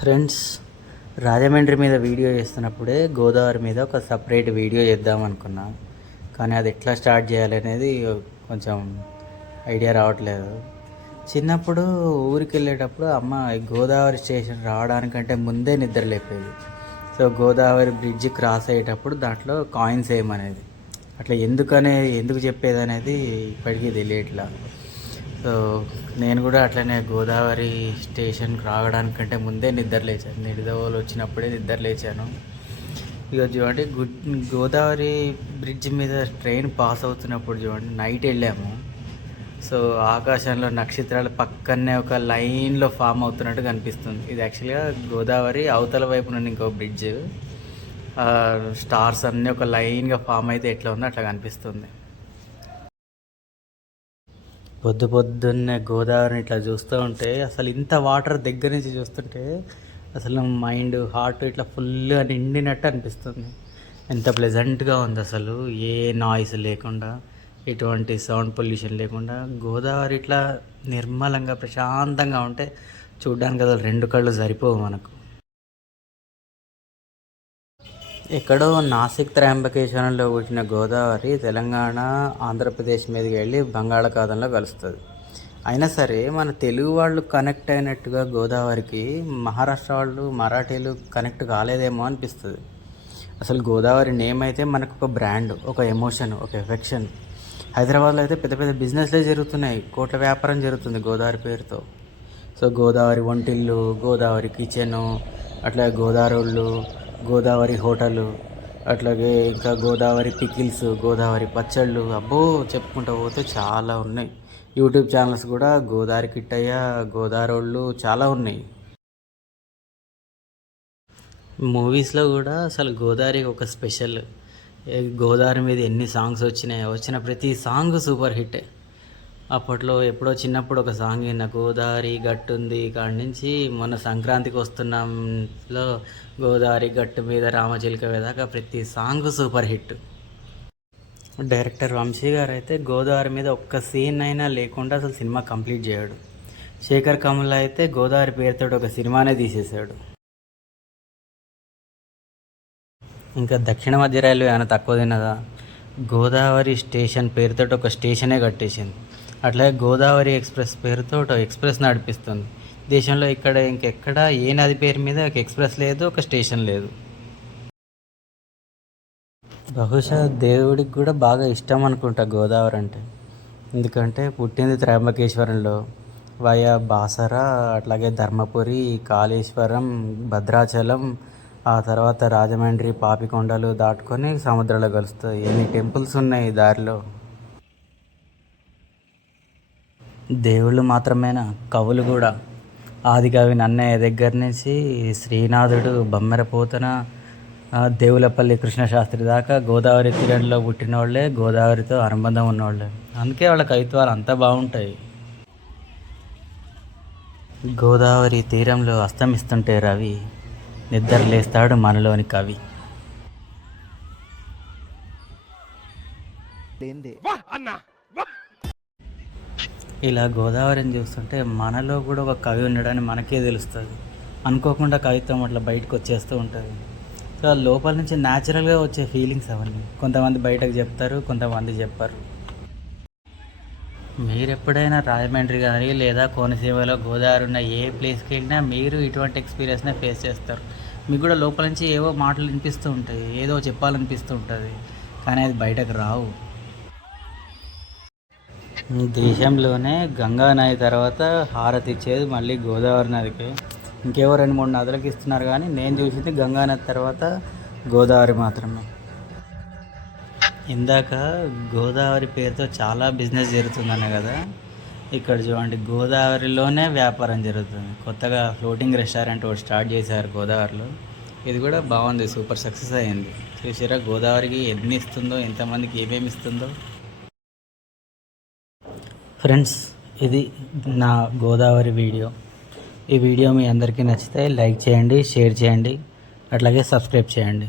Friends, Rajahmundry మీద video చేస్తున్నప్పుడే Godavari మీద ఒక సపరేట్ వీడియో చేద్దాం అనుకున్నా. కానీ అది ఎట్లా స్టార్ట్ చేయాలనేది కొంచెం ఐడియా రావట్లేదు. చిన్నప్పుడు ఊరికి వెళ్ళేటప్పుడు అమ్మ గోదావరి స్టేషన్ రావడానికంటే ముందే నిద్ర లేపేది. సో గోదావరి బ్రిడ్జ్ క్రాస్ అయ్యేటప్పుడు దాంట్లో కాయిన్స్ వేయమనేది. అట్లా ఎందుకు చెప్పేది అనేది ఇప్పటికీ తెలియట్లా. సో నేను కూడా అట్లనే గోదావరి స్టేషన్కి రావడానికంటే ముందే నిద్ర లేచాను. నిడదవోలు వచ్చినప్పుడే నిద్ర లేచాను. ఇక చూడండి, గోదావరి బ్రిడ్జ్ మీద ట్రైన్ పాస్ అవుతున్నప్పుడు చూడండి, నైట్ వెళ్ళాము. సో ఆకాశంలో నక్షత్రాలు పక్కనే ఒక లైన్లో ఫామ్ అవుతున్నట్టు కనిపిస్తుంది. ఇది యాక్చువల్గా గోదావరి అవతల వైపు నుండి ఇంకో బ్రిడ్జ్. స్టార్స్ అన్నీ ఒక లైన్గా ఫామ్ అయితే ఎట్లా ఉందో అట్లా కనిపిస్తుంది. పొద్దున్నే గోదావరిని ఇట్లా చూస్తూ ఉంటే, అసలు ఇంత వాటర్ దగ్గర నుంచి చూస్తుంటే అసలు మైండ్ హార్ట్ ఇట్లా ఫుల్గా నిండినట్టు అనిపిస్తుంది. ఎంత ప్లెజెంట్గా ఉంది అసలు, ఏ నాయిస్ లేకుండా, ఎటువంటి సౌండ్ పొల్యూషన్ లేకుండా గోదావరి ఇట్లా నిర్మలంగా ప్రశాంతంగా ఉంటే చూడ్డానికి అసలు రెండు కళ్ళు సరిపోవు మనకు. ఎక్కడో నాసిక్ త్రయంబకేశ్వరంలో పుట్టిన గోదావరి తెలంగాణ ఆంధ్రప్రదేశ్ మీదకి వెళ్ళి బంగాళాఖాతంలో కలుస్తుంది. అయినా సరే మన తెలుగు వాళ్ళు కనెక్ట్ అయినట్టుగా గోదావరికి మహారాష్ట్ర వాళ్ళు మరాఠీలు కనెక్ట్ కాలేదేమో అనిపిస్తుంది. అసలు గోదావరి నేమ్ అయితే మనకు ఒక బ్రాండ్, ఒక ఎమోషన్, ఒక ఎఫెక్షన్. హైదరాబాద్లో అయితే పెద్ద పెద్ద బిజినెస్లే జరుగుతున్నాయి, కోట్ల వ్యాపారం జరుగుతుంది గోదావరి పేరుతో. సో గోదావరి వంటిల్లు, గోదావరి కిచెను, అట్లా గోదావరి గోదావరి హోటలు, అట్లాగే ఇంకా గోదావరి పికిల్స్, గోదావరి పచ్చళ్ళు, అబ్బో చెప్పుకుంటూ పోతే చాలా ఉన్నాయి. యూట్యూబ్ ఛానల్స్ కూడా గోదావరి కిట్టయ్య, గోదావరి చాలా ఉన్నాయి. మూవీస్లో కూడా అసలు గోదావరికి ఒక స్పెషల్. గోదావరి మీద ఎన్ని సాంగ్స్ వచ్చిన ప్రతి సాంగ్ సూపర్ హిట్. అప్పట్లో ఎప్పుడో చిన్నప్పుడు ఒక సాంగ్ విన్న, గోదావరి గట్టుంది కాడి నుంచి మొన్న సంక్రాంతికి వస్తున్నాంలో గోదావరి గట్టు మీద రామచిలుక దాకా ప్రతి song super hit. Director Vamsi గారు అయితే గోదావరి మీద ఒక్క సీన్ అయినా లేకుండా అసలు సినిమా కంప్లీట్ చేయడు. శేఖర్ కమల్ అయితే గోదావరి పేరుతో ఒక సినిమానే తీసేశాడు. ఇంకా దక్షిణ మధ్య రైల్వే ఏమైనా తక్కువ తిన్నదా? గోదావరి స్టేషన్ పేరుతో ఒక స్టేషనే కట్టేసింది. అట్లాగే గోదావరి ఎక్స్ప్రెస్ పేరుతో ఒక ఎక్స్ప్రెస్ నడిపిస్తుంది. దేశంలో ఇంకెక్కడ ఏ నది పేరు మీద ఒక ఎక్స్ప్రెస్ లేదు, ఒక స్టేషన్ లేదు. బహుశా దేవుడికి కూడా బాగా ఇష్టం అనుకుంటా గోదావరి అంటే. ఎందుకంటే పుట్టింది త్రయంబకేశ్వరంలో, వయా బాసర, అట్లాగే ధర్మపురి, కాళేశ్వరం, భద్రాచలం, ఆ తర్వాత రాజమండ్రి, పాపికొండలు దాటుకొని సముద్రంలో కలుస్తుంది. ఎన్ని టెంపుల్స్ ఉన్నాయి దారిలో. దేవుళ్ళు మాత్రమేనా, కవులు కూడా. ఆదికవి నన్నయ్య దగ్గర నుంచి శ్రీనాథుడు, బమ్మెరపోతన, దేవులపల్లి కృష్ణశాస్త్రి దాకా గోదావరి తీరంలో పుట్టిన వాళ్ళే, గోదావరితో అనుబంధం ఉన్నవాళ్ళే. అందుకే వాళ్ళ కవిత్వాలు అంతా బాగుంటాయి. గోదావరి తీరంలో అస్తమిస్తుంటే రవి, నిద్ర లేస్తాడు మనలోని కవి. ఇలా గోదావరిని చూస్తుంటే మనలో కూడా ఒక కవి ఉండడని మనకే తెలుస్తుంది. అనుకోకుండా కవిత్వం అట్లా బయటకు వచ్చేస్తూ ఉంటుంది. సో లోపల నుంచి న్యాచురల్గా వచ్చే ఫీలింగ్స్ అవన్నీ. కొంతమంది బయటకు చెప్తారు, కొంతమంది చెప్పారు. మీరు ఎప్పుడైనా రాజమండ్రి కానీ లేదా కోనసీమలో గోదావరి ఉన్న ఏ ప్లేస్కి వెళ్ళినా మీరు ఇటువంటి ఎక్స్పీరియన్స్నే ఫేస్ చేస్తారు. మీకు కూడా లోపల నుంచి ఏవో మాటలు వినిపిస్తూ ఉంటాయి, ఏదో చెప్పాలనిపిస్తూ ఉంటుంది, కానీ అది బయటకు రావు. దేశంలోనే గంగా నది తర్వాత హారతి ఇచ్చేది మళ్ళీ గోదావరి నదికి. ఇంకేవో 2-3 నదులకు ఇస్తున్నారు, కానీ నేను చూసింది గంగా నది తర్వాత గోదావరి మాత్రమే. ఇందాక గోదావరి పేరుతో చాలా బిజినెస్ జరుగుతుందనే కదా, ఇక్కడ చూడండి గోదావరిలోనే వ్యాపారం జరుగుతుంది. కొత్తగా ఫ్లోటింగ్ రెస్టారెంట్ ఒకటి స్టార్ట్ చేశారు గోదావరిలో. ఇది కూడా బాగుంది, సూపర్ సక్సెస్ అయ్యింది. చూసారా గోదావరికి ఎన్ని ఇస్తుందో, ఎంతమందికి ఏమేమి ఇస్తుందో. ఫ్రెండ్స్, ఇది నా గోదావరి వీడియో. ఈ వీడియో మీ అందరికీ నచ్చితే లైక్ చేయండి, షేర్ చేయండి, అట్లాగే సబ్స్క్రైబ్ చేయండి.